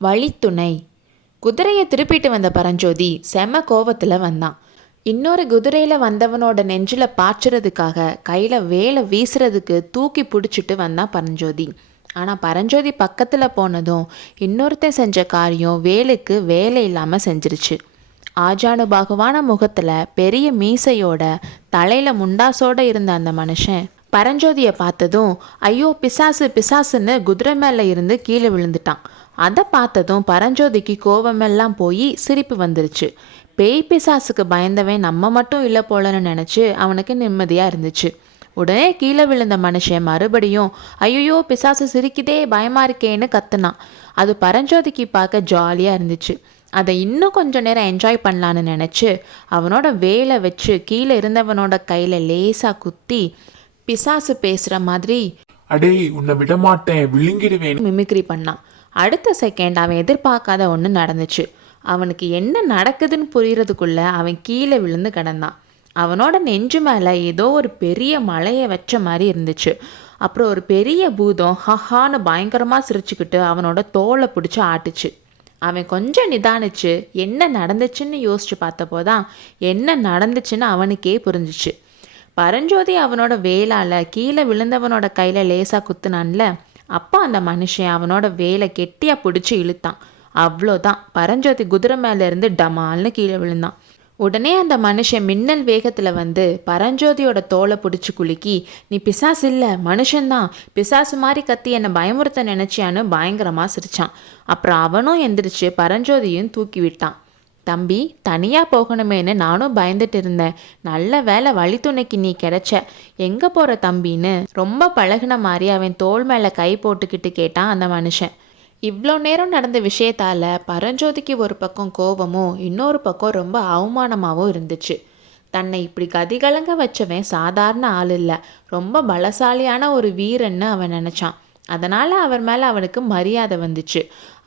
வழித்துணை. குதிரையை திருப்பிட்டு வந்த பரஞ்சோதி செம கோவத்தில் வந்தான். இன்னொரு குதிரையில் வந்தவனோட நெஞ்சில் பாய்ச்சறதுக்காக கையில் வேலை வீசுறதுக்கு தூக்கி பிடிச்சிட்டு வந்தான் பரஞ்சோதி. ஆனால் பரஞ்சோதி பக்கத்தில் போனதும் இன்னொருத்தன் செஞ்ச காரியம் வேலுக்கு வேலை இல்லாமல் செஞ்சிருச்சு. ஆஜானுபாகுவான முகத்தில் பெரிய மீசையோட தலையில் முண்டாசோடு இருந்த அந்த மனுஷன் பரஞ்சோதியை பார்த்ததும் ஐயோ பிசாசு பிசாசுன்னு குதிரை மேலே இருந்து கீழே விழுந்துட்டான். அதை பார்த்ததும் பரஞ்சோதிக்கு கோவமெல்லாம் போய் சிரிப்பு வந்துருச்சு. பேய் பிசாசுக்கு பயந்தவன் நம்ம மட்டும் இல்லை போலன்னு நினச்சி அவனுக்கு நிம்மதியாக இருந்துச்சு. உடனே கீழே விழுந்த மனுஷன் மறுபடியும் ஐயோ பிசாசு சிரிக்குதே பயமா இருக்கேன்னு கத்துனான். அது பரஞ்சோதிக்கு பார்க்க ஜாலியாக இருந்துச்சு. அதை இன்னும் கொஞ்சம் நேரம் என்ஜாய் பண்ணலான்னு நினச்சி அவனோட வேலை வச்சு கீழே இருந்தவனோட கையில் லேசாக குத்தி பிசாசு பேசுகிற மாதிரி அடே உன்னை விடமாட்டேன் விழுங்கிடுவேன் மிமிக்ரி பண்ணான். அடுத்த செகண்ட் அவன் எதிர்பார்க்காத ஒன்று நடந்துச்சு. அவனுக்கு என்ன நடக்குதுன்னு புரியறதுக்குள்ள அவன் கீழே விழுந்து கிடந்தான். அவனோட நெஞ்சு மேலே ஏதோ ஒரு பெரிய மலையை வச்ச மாதிரி இருந்துச்சு. அப்புறம் ஒரு பெரிய பூதம் ஹஹான்னு பயங்கரமாக சிரிச்சுக்கிட்டு அவனோட தோலை பிடிச்சி ஆட்டுச்சு. அவன் கொஞ்சம் நிதானிச்சு என்ன நடந்துச்சுன்னு யோசிச்சு பார்த்தப்போதான் என்ன நடந்துச்சுன்னு அவனுக்கே புரிஞ்சிச்சு. பரஞ்சோதி அவனோட வேலால் கீழே விழுந்தவனோட கையில் லேசாக குத்துனான்ல, அப்போ அந்த மனுஷன் அவனோட வேலை கெட்டியாக பிடிச்சி இழுத்தான். அவ்வளோதான், பரஞ்சோதி குதிரை மேலேருந்து டமால்னு கீழே விழுந்தான். உடனே அந்த மனுஷன் மின்னல் வேகத்தில் வந்து பரஞ்சோதியோட தோலை பிடிச்சி குலுக்கி நீ பிசாசு இல்லை மனுஷன்தான், பிசாசு மாதிரி கத்தி என்னை பயமுறுத்த நினச்சியான்னு பயங்கரமாக சிரிச்சான். அப்புறம் அவனும் எந்திரிச்சு பரஞ்சோதியும் தூக்கி விட்டான். தம்பி தனியாக போகணுமேனு நானும் பயந்துட்டு இருந்தேன், நல்ல வேலை வழித்துணைக்கு நீ கிடைச்ச, எங்கே போகிற தம்பின்னு ரொம்ப பழகின மாதிரி அவன் தோள் மேலே கை போட்டுக்கிட்டு கேட்டான் அந்த மனுஷன். இவ்வளோ நேரம் நடந்த விஷயத்தால் பரஞ்சோதிக்கு ஒரு பக்கம் கோபமும் இன்னொரு பக்கம் ரொம்ப அவமானமாகவும் இருந்துச்சு. தன்னை இப்படி கதிகலங்க வச்சவன் சாதாரண ஆள் இல்லை, ரொம்ப பலசாலியான ஒரு வீரன்னு அவன் நினச்சான். அதனால் அவர் மேலே அவனுக்கு மரியாதை வந்துச்சு.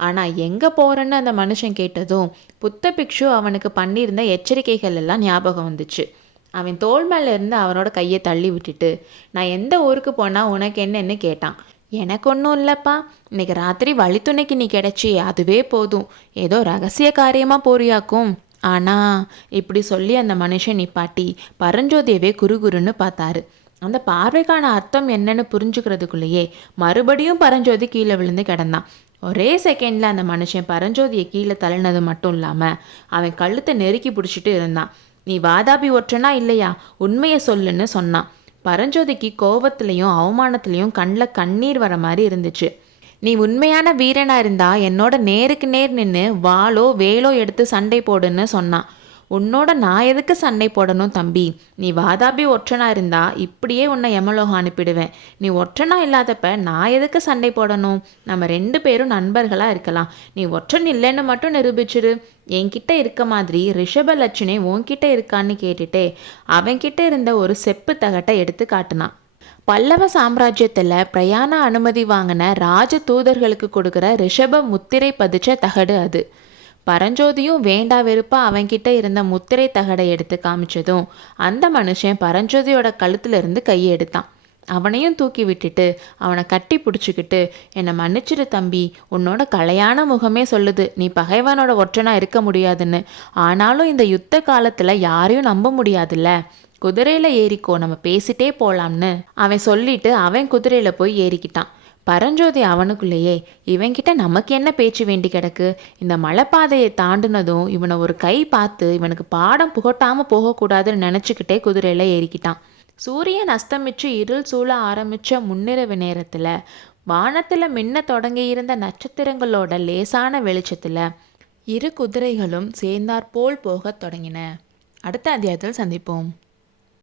ஆனால் எங்கே போகிறேன்னு அந்த மனுஷன் கேட்டதும் புத்த பிக்ஷு அவனுக்கு பண்ணியிருந்த எச்சரிக்கைகள் எல்லாம் ஞாபகம் வந்துச்சு. அவன் தோள் மேலே இருந்து அவனோட கையை தள்ளி விட்டுட்டு நான் எந்த ஊருக்கு போனால் உனக்கு என்னன்னு கேட்டான். எனக்கு ஒன்றும் இல்லைப்பா, இன்னைக்கு ராத்திரி வழித்துணைக்கு நீ கிடைச்சி அதுவே போதும், ஏதோ ரகசிய காரியமாக போறியாக்கும். ஆனால் இப்படி சொல்லி அந்த மனுஷன் நிப்பாட்டி பரஞ்சோதியவே குறுகுறுன்னு பார்த்தாரு. அந்த பார்வைக்கான அர்த்தம் என்னன்னு புரிஞ்சுக்கிறதுக்குள்ளேயே மறுபடியும் பரஞ்சோதி கீழே விழுந்து கிடந்தான். ஒரே செகண்டில் அந்த மனுஷன் பரஞ்சோதியை கீழே தள்ளினது மட்டும் இல்லாமல் அவன் கழுத்தை நெருக்கி பிடிச்சிட்டு இருந்தான். நீ வாதாபி ஒற்றனா இல்லையா, உண்மையை சொல்லுன்னு சொன்னான். பரஞ்சோதிக்கு கோபத்துலேயும் அவமானத்துலேயும் கண்ணில் கண்ணீர் வர மாதிரி இருந்துச்சு. நீ உண்மையான வீரனாக இருந்தா என்னோட நேருக்கு நேர் நின்று வாளோ வேலோ எடுத்து சண்டை போடுன்னு சொன்னான். உன்னோட நான் எதுக்கு சண்டை போடணும் தம்பி, நீ வாதாபி ஒற்றனா இருந்தா இப்படியே உன்னை யமலோகம் அனுப்பிடுவேன். நீ ஒற்றனா இல்லாதப்ப நான் எதுக்கு சண்டை போடணும், நம்ம 2 பேரும் நண்பர்களாக இருக்கலாம். நீ ஒற்றன் இல்லைன்னு மட்டும் நிரூபிச்சிரு. என்கிட்ட இருக்க மாதிரி ரிஷபலட்சுமி உன்கிட்ட இருக்கான்னு கேட்டுட்டே அவன்கிட்ட இருந்த ஒரு செப்பு தகட்டை எடுத்து காட்டினான். பல்லவ சாம்ராஜ்யத்தில் பிரயாண அனுமதி வாங்கின ராஜ தூதர்களுக்கு கொடுக்குற ரிஷப முத்திரை பதிச்ச தகடு அது. பரஞ்சோதியும் வேண்டா வெறுப்பா அவன்கிட்ட இருந்த முத்திரை தகடை எடுத்து காமிச்சதும் அந்த மனுஷன் பரஞ்சோதியோட கழுத்துல இருந்து கையை எடுத்தான். அவனையும் தூக்கி விட்டுட்டு அவனை கட்டி பிடிச்சிக்கிட்டு என்னை மன்னிச்சிரு தம்பி, உன்னோட கலையான முகமே சொல்லுது நீ பகைவனோட ஒற்றனா இருக்க முடியாதுன்னு. ஆனாலும் இந்த யுத்த காலத்துல யாரையும் நம்ப முடியாதுல்ல, குதிரையில ஏறிக்கோ, நம்ம பேசிட்டே போலாம்னு அவன் சொல்லிட்டு அவன் குதிரையில போய் ஏறிக்கிட்டான். பரஞ்சோதி அவனுக்குள்ளேயே இவன்கிட்ட நமக்கு என்ன பேச்சு வேண்டி கிடக்கு, இந்த மலைப்பாதையை தாண்டினதும் இவனை ஒரு கை பார்த்து இவனுக்கு பாடம் புகட்டாமல் போகக்கூடாதுன்னு நினச்சிக்கிட்டே குதிரையில் ஏறிக்கிட்டான். சூரியன் அஸ்தமிச்சு இருள் சூழ ஆரம்பித்த முன்னிரவு நேரத்தில் வானத்தில் மின்ன தொடங்கியிருந்த நட்சத்திரங்களோட லேசான வெளிச்சத்தில் 2 குதிரைகளும் சேர்ந்தாற்போல் போகத் தொடங்கின. அடுத்த அத்தியாயத்தில் சந்திப்போம்.